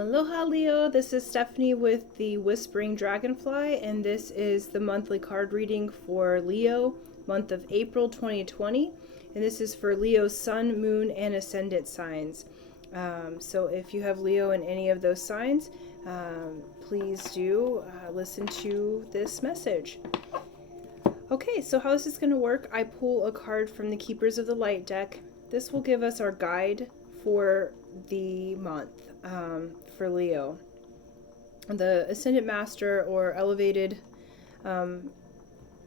Aloha Leo, this is Stephanie with the Whispering Dragonfly, and this is the monthly card reading for Leo, month of April 2020, and this is for Leo's Sun, Moon, and Ascendant signs. So if you have Leo in any of those signs, please do listen to this message. Okay, so how this is going to work, I pull a card from the Keepers of the Light deck. This will give us our guide for the month for Leo. The Ascendant Master or Elevated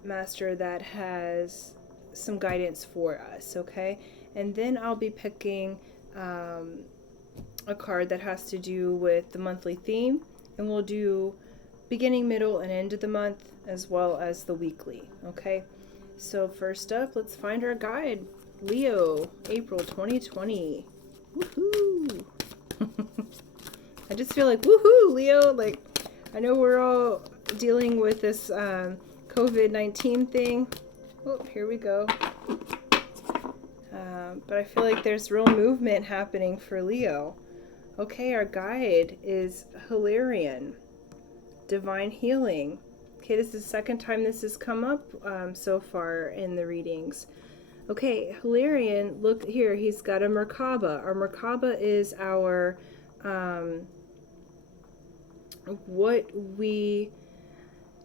Master that has some guidance for us, okay? And then I'll be picking a card that has to do with the monthly theme, and we'll do beginning, middle, and end of the month, as well as the weekly, okay? So first up, let's find our guide. Leo, April 2020. Woohoo! I just feel like, woohoo, Leo! Like, I know we're all dealing with this COVID-19 thing. Oh, here we go. But I feel like there's real movement happening for Leo. Okay, our guide is Hilarion, Divine Healing. Okay, this is the second time this has come up so far in the readings. Okay, Hilarion, look here, he's got a Merkaba. Our Merkaba is our, what we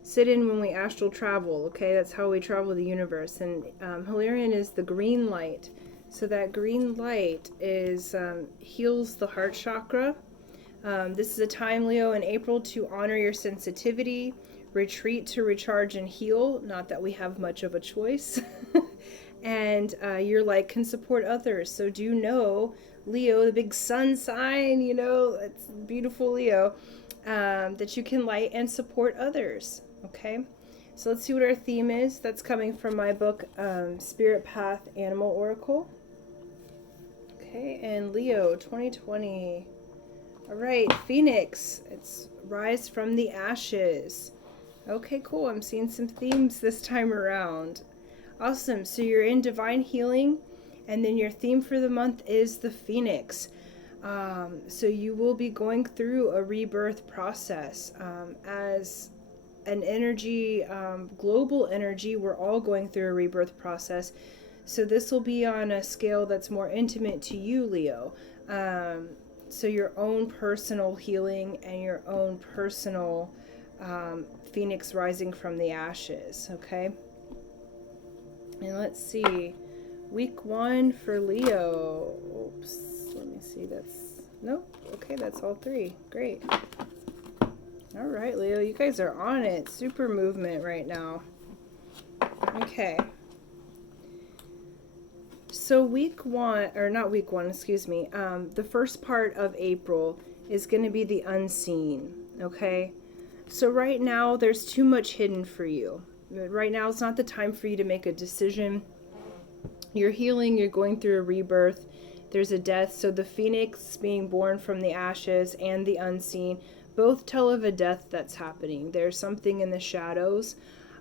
sit in when we astral travel, okay? That's how we travel the universe. And Hilarion is the green light. So that green light is heals the heart chakra. This is a time, Leo, in April to honor your sensitivity, retreat to recharge and heal. Not that we have much of a choice. And your light can support others. So do you know, Leo, the big sun sign, you know, it's beautiful Leo, that you can light and support others, okay? So let's see what our theme is. That's coming from my book, Spirit Path Animal Oracle. Okay, and Leo, 2020. All right, Phoenix, it's rise from the ashes. Okay, cool, I'm seeing some themes this time around. Awesome. So you're in divine healing, and then your theme for the month is the Phoenix. So you will be going through a rebirth process as an energy, global energy. We're all going through a rebirth process. So this will be on a scale that's more intimate to you, Leo. So your own personal healing and your own personal Phoenix rising from the ashes. Okay. And let's see, week 1 for Leo. Oops, let me see, that's, nope, okay, that's all 3, great. All right, Leo, you guys are on it, super movement right now. Okay. So week 1, or not week 1, excuse me, the first part of April is going to be the unseen, okay? So right now, there's too much hidden for you. Right now it's not the time for you to make a decision. You're healing, you're going through a rebirth, there's a death. So the Phoenix being born from the ashes and the unseen both tell of a death that's happening. There's something in the shadows.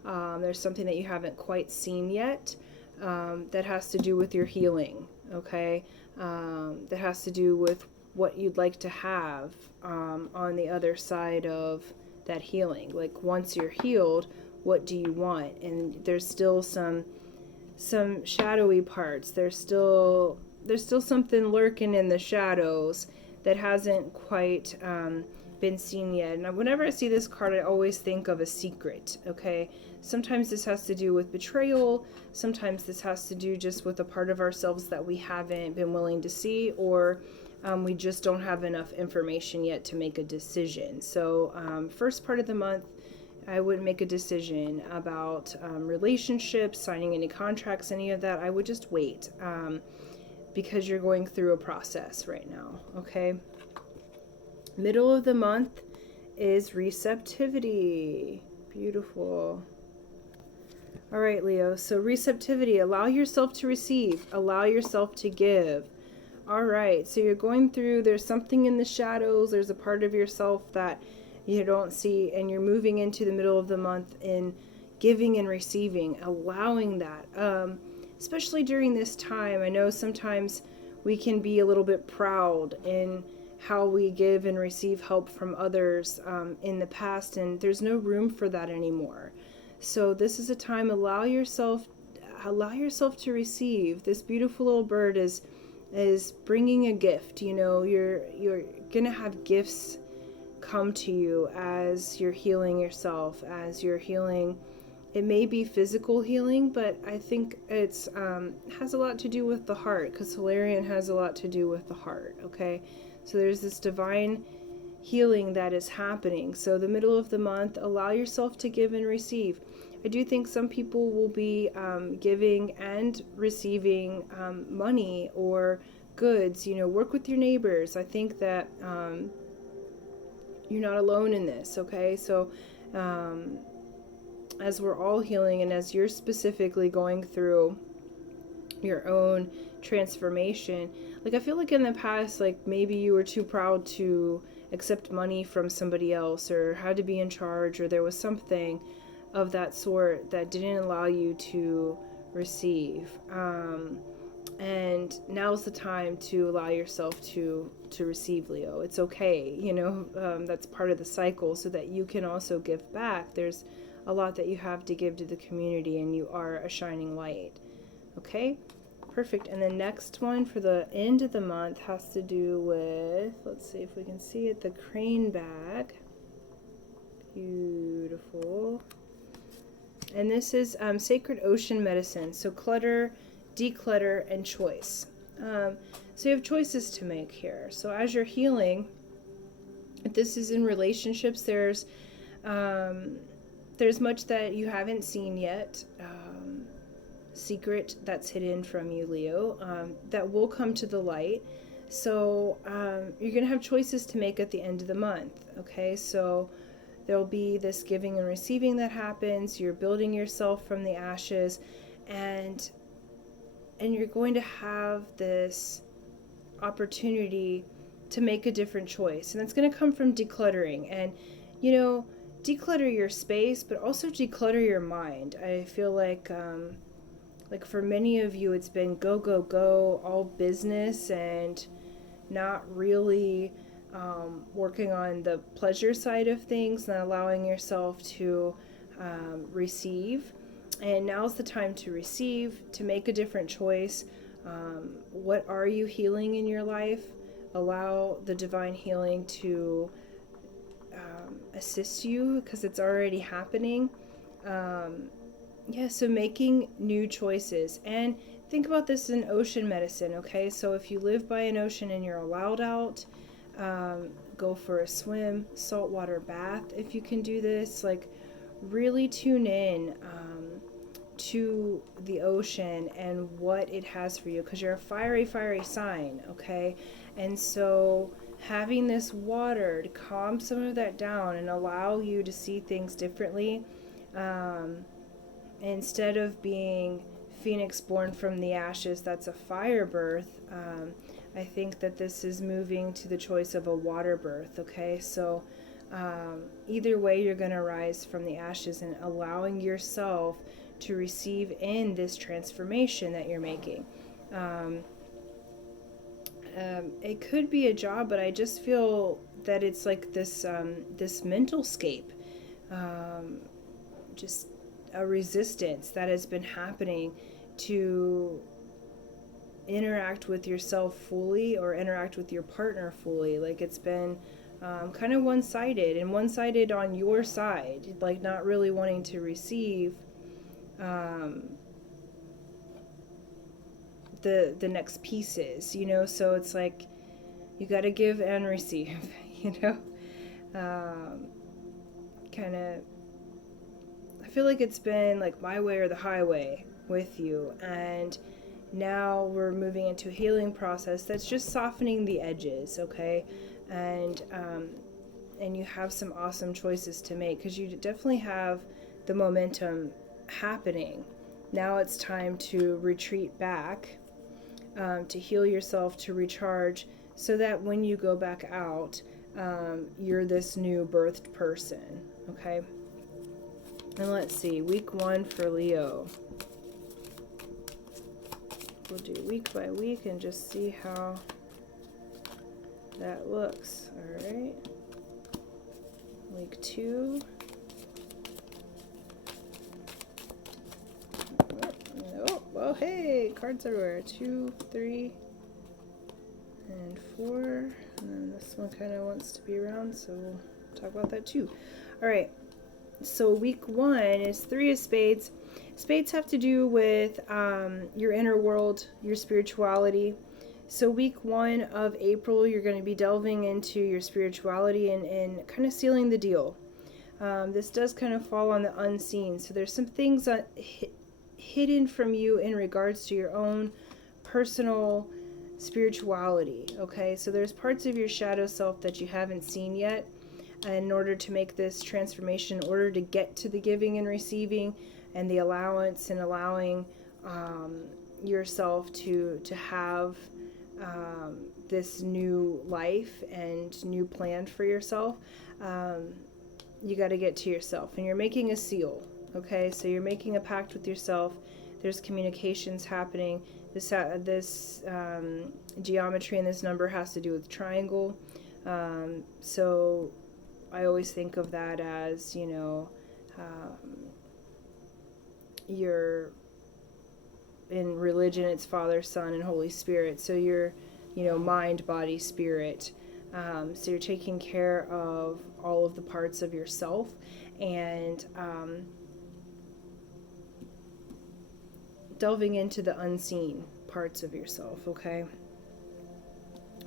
There's something that you haven't quite seen yet that has to do with your healing, okay? That has to do with what you'd like to have on the other side of that healing. Like once you're healed, what do you want? And there's still some shadowy parts. There's still something lurking in the shadows that hasn't quite been seen yet. And whenever I see this card, I always think of a secret, okay? Sometimes this has to do with betrayal. Sometimes this has to do just with a part of ourselves that we haven't been willing to see, or we just don't have enough information yet to make a decision. So first part of the month, I wouldn't make a decision about relationships, signing any contracts, any of that. I would just wait because you're going through a process right now, okay? Middle of the month is receptivity. Beautiful. All right, Leo. So receptivity, allow yourself to receive, allow yourself to give. All right, so you're going through, there's something in the shadows, there's a part of yourself that you don't see, and you're moving into the middle of the month in giving and receiving, allowing that. Especially during this time, I know sometimes we can be a little bit proud in how we give and receive help from others in the past, and there's no room for that anymore. So this is a time, allow yourself to receive. This beautiful little bird is bringing a gift. You know, you're gonna have gifts come to you as you're healing yourself, as you're healing. It may be physical healing, but I think it's has a lot to do with the heart, because Solarian has a lot to do with the heart. Okay, so there's this divine healing that is happening. So the middle of the month, allow yourself to give and receive. I do think some people will be giving and receiving money or goods. You know, work with your neighbors. I think that you're not alone in this. Okay, so as we're all healing, and as you're specifically going through your own transformation, like I feel like in the past, like maybe you were too proud to accept money from somebody else, or had to be in charge, or there was something of that sort that didn't allow you to receive. And now's the time to allow yourself to receive, Leo. It's okay, you know, that's part of the cycle, so that you can also give back. There's a lot that you have to give to the community, and you are a shining light. Okay, perfect. And the next one for the end of the month has to do with, let's see if we can see it, the crane bag. Beautiful. And this is Sacred Ocean Medicine. So clutter, declutter, and choice. So you have choices to make here. So as you're healing, if this is in relationships, there's much that you haven't seen yet, secret that's hidden from you, Leo, that will come to the light. So you're going to have choices to make at the end of the month, okay? So there'll be this giving and receiving that happens. You're building yourself from the ashes, and you're going to have this opportunity to make a different choice. And it's going to come from decluttering. And, you know, declutter your space, but also declutter your mind. I feel like for many of you, it's been go, go, go, all business, and not really working on the pleasure side of things, not allowing yourself to receive. And now's the time to receive, to make a different choice. What are you healing in your life? Allow the divine healing to assist you, because it's already happening. So making new choices. And think about this in ocean medicine, okay? So if you live by an ocean and you're allowed out, go for a swim, saltwater bath if you can do this. Like, really tune in to the ocean and what it has for you, because you're a fiery sign, okay? And so having this water to calm some of that down and allow you to see things differently, instead of being phoenix born from the ashes, that's a fire birth. I think that this is moving to the choice of a water birth, okay? So either way, you're going to rise from the ashes, and allowing yourself to receive in this transformation that you're making. It could be a job, but I just feel that it's like this this mental scape, just a resistance that has been happening to interact with yourself fully, or interact with your partner fully. Like, it's been kind of one-sided, and one-sided on your side, like not really wanting to receive the next pieces, you know. So it's like you got to give and receive, you know. Kind of, I feel like it's been like my way or the highway with you, and now we're moving into a healing process that's just softening the edges, okay? And you have some awesome choices to make, because you definitely have the momentum happening. Now it's time to retreat back, to heal yourself, to recharge, so that when you go back out, you're this new birthed person, okay? And let's see, week 1 for Leo. We'll do week by week and just see how that looks. All right. Week 2. Oh, well, hey, cards everywhere. 2, 3, and 4. And then this one kind of wants to be around, so we'll talk about that too. All right. So week 1 is 3 of spades. Spades have to do with your inner world, your spirituality. So week 1 of April, you're going to be delving into your spirituality and kind of sealing the deal. This does kind of fall on the unseen. So there's some things hidden from you in regards to your own personal spirituality. Okay, so there's parts of your shadow self that you haven't seen yet. And in order to make this transformation, in order to get to the giving and receiving and the allowance and allowing yourself to have this new life and new plan for yourself, you got to get to yourself, and you're making a seal. Okay, so you're making a pact with yourself. There's communications happening. This geometry and this number has to do with triangle. So I always think of that as, you're in religion, it's Father, Son, and Holy Spirit. So you're, mind, body, spirit. So you're taking care of all of the parts of yourself, and delving into the unseen parts of yourself, okay?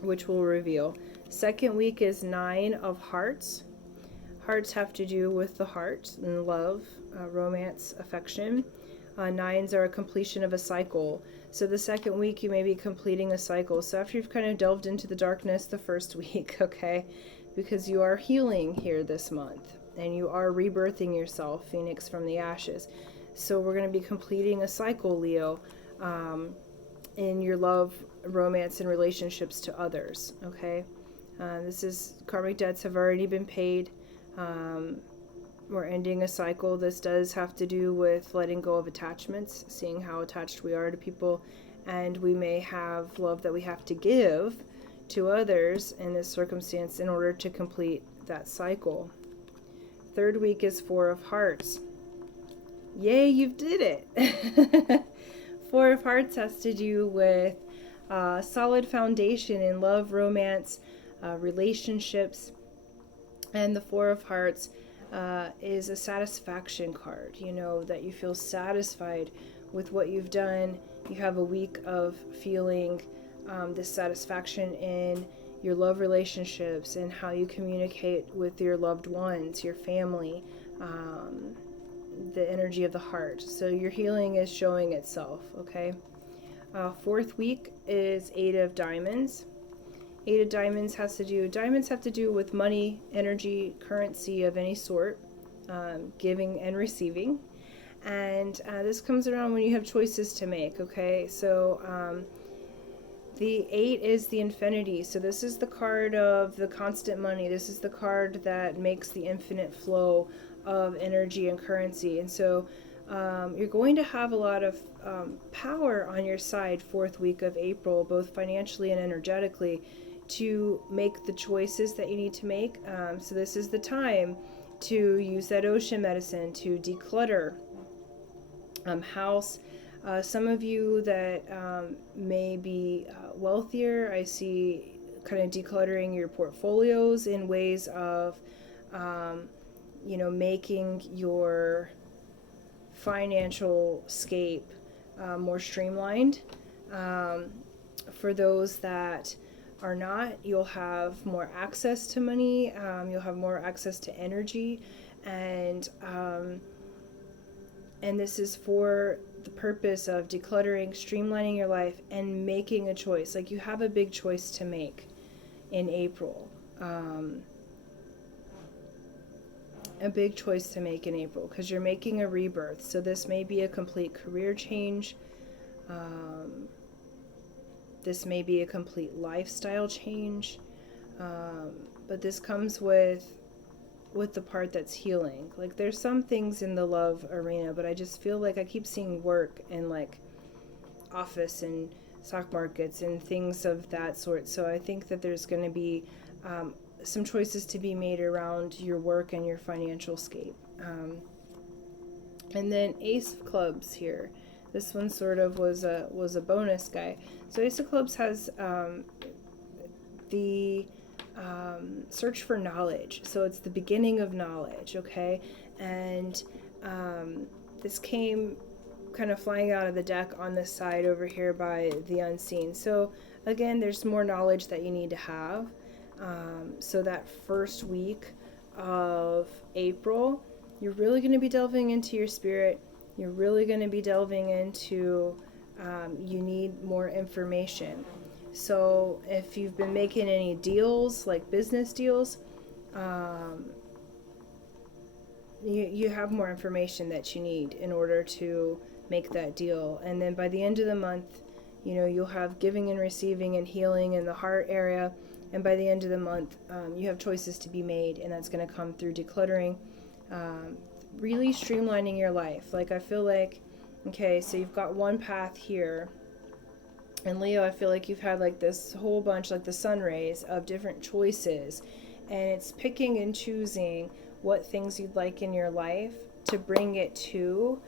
Which will reveal. Second week is 9 of hearts. Hearts have to do with the heart and love, romance, affection. 9s are a completion of a cycle. So the second week you may be completing a cycle. So after you've kind of delved into the darkness the first week, okay, because you are healing here this month and you are rebirthing yourself, Phoenix from the ashes. So we're going to be completing a cycle, Leo, in your love, romance, and relationships to others, okay? This is karmic debts have already been paid. We're ending a cycle. This does have to do with letting go of attachments, seeing how attached we are to people, and we may have love that we have to give to others in this circumstance in order to complete that cycle. Third week is 4 of hearts. Yay, you did it! 4 of hearts has to do with solid foundation in love, romance, relationships, and the 4 of hearts is a satisfaction card, that you feel satisfied with what you've done. You have a week of feeling this satisfaction in your love relationships and how you communicate with your loved ones, your family, the energy of the heart. So your healing is showing itself, okay? Fourth week is 8 of diamonds. 8 of diamonds have to do with money, energy, currency of any sort, giving and receiving. And this comes around when you have choices to make, okay? So the 8 is the infinity. So this is the card of the constant money. This is the card that makes the infinite flow of energy and currency. And so you're going to have a lot of power on your side 4th week of April, both financially and energetically, to make the choices that you need to make. So this is the time to use that ocean medicine to declutter house. Some of you that may be wealthier, I see kind of decluttering your portfolios in ways of making your financial scape more streamlined. For those that are not, you'll have more access to money, you'll have more access to energy, and this is for the purpose of decluttering, streamlining your life, and making a choice. Like, you have a big choice to make in April. A big choice to make in April, because you're making a rebirth. So this may be a complete career change. This may be a complete lifestyle change. But this comes with the part that's healing. Like, there's some things in the love arena, but I just feel like I keep seeing work and like office and stock markets and things of that sort. So I think that there's going to be some choices to be made around your work and your financial scape. And then Ace of Clubs here. This one sort of was a bonus guy. So Ace of Clubs has the search for knowledge. So it's the beginning of knowledge, okay? And this came kind of flying out of the deck on the side over here by the unseen. So again, there's more knowledge that you need to have. So that first week of April, you're really going to be delving into your spirit. You're really going to be delving into, you need more information. So if you've been making any deals, like business deals, you have more information that you need in order to make that deal. And then by the end of the month, you'll have giving and receiving and healing in the heart area. And by the end of the month, you have choices to be made, and that's going to come through decluttering, really streamlining your life. Like, I feel like, okay, so you've got one path here. And Leo, I feel like you've had like this whole bunch, like the sun rays of different choices. And it's picking and choosing what things you'd like in your life to bring it to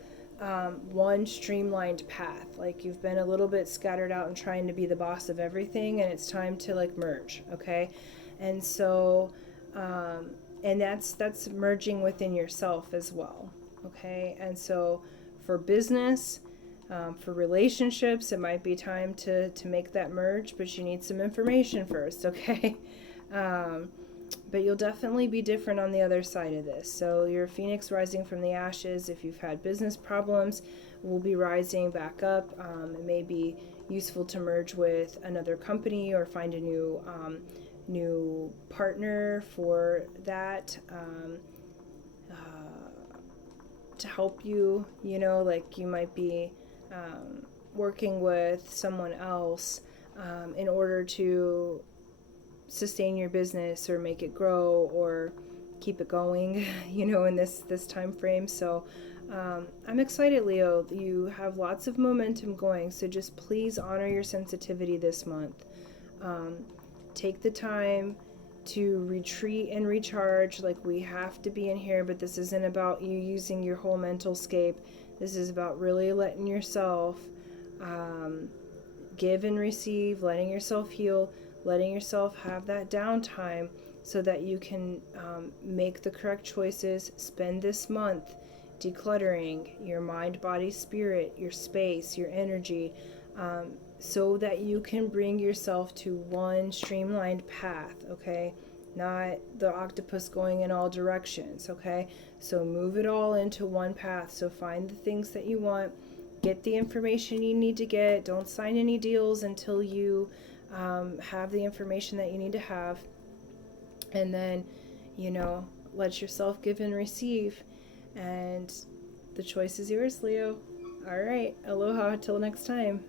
one streamlined path. Like, you've been a little bit scattered out and trying to be the boss of everything, and it's time to like merge, okay? And so, and that's merging within yourself as well, okay? And so for business, for relationships, it might be time to make that merge, but you need some information first, okay? But you'll definitely be different on the other side of this. So your phoenix rising from the ashes, if you've had business problems, will be rising back up. It may be useful to merge with another company or find a new partner for that, to help you. Like, you might be working with someone else in order to sustain your business or make it grow or keep it going, in this time frame. So I'm excited, Leo. You have lots of momentum going, so just please honor your sensitivity this month. Take the time to retreat and recharge. Like, we have to be in here, but this isn't about you using your whole mental scape. This is about really letting yourself give and receive, letting yourself heal, letting yourself have that downtime so that you can make the correct choices. Spend this month decluttering your mind, body, spirit, your space, your energy, so that you can bring yourself to one streamlined path, okay? Not the octopus going in all directions, okay? So move it all into one path. So find the things that you want, get the information you need to get. Don't sign any deals until you have the information that you need to have. And then, let yourself give and receive. And the choice is yours, Leo. All right. Aloha. Till next time.